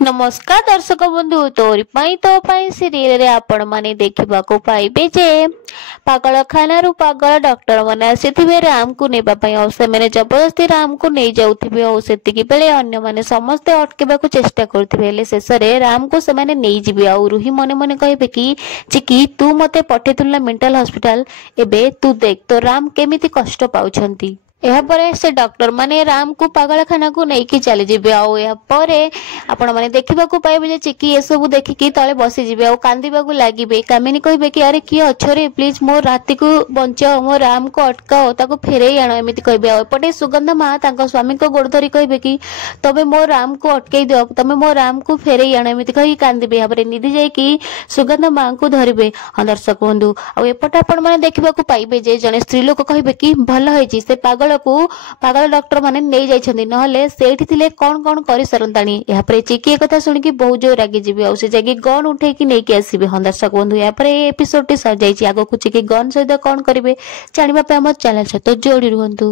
नमस्कार दर्शक बंधु तोरी तो सीरियल रे आपण माने देखा पाइबे जे पागलखाना रु पागल डॉक्टर मैंने आसीथिबे राम को नेबा पई और से मैंने जबरदस्ती राम को नहीं जाउथिबे और सेतिकी बेले अन्य माने समस्त अटकेबा को चेष्टा करथिबे हेले शेष रे राम को से माने नहीं जिबे और रुही मने मने कहबे कि तू मते पठेथुला मेंटल हॉस्पिटल एबे तू देख तो राम केमिति कष्ट पाउछंती से डॉक्टर माने राम को पागलखाना को लेकिन चली जिबे आपण माने देखा पाइबे जे चिकी ए सब देखिकी तले बसी जिबे आ कांदीबा को लागिबे कामिनी कहबे कि अरे किए अच्छो रे प्लीज मो राति को बंचाओ मो राम को अटकाओ ताको फेरे आनो एमिति कहबे एपटे सुगंधा माँ तांको स्वामी को गोड़ धरी कहबे कि तबे मो राम को अटकई दियो तमे मो राम को फेरे आनो एमिति कहि कांदीबे हाबरे निधि जाई कि सुगंधा माँ को धरिबे। हां दर्शक बंधु आ एपटे आपण माने देखा पाइबे जे जने स्त्री लोक कहबे कि भल होईची से पागल को पागल डॉक्टर माने नहीं जाइछन्ती नहले सेठी थिले कोन कोन करि सरंतानी या पर चिकी कथा सुनि कि बहुत जोर रागी जिबे औ से जागी गन उठे कि नै कि आसीबे। हां दर्शक बंधु या पर एपिसोड टी सर जाइछि आगो कुछ कि गन सहित कोन करिवे जानिबा पे हमर चैनल से तो जोड़ी रहंतु।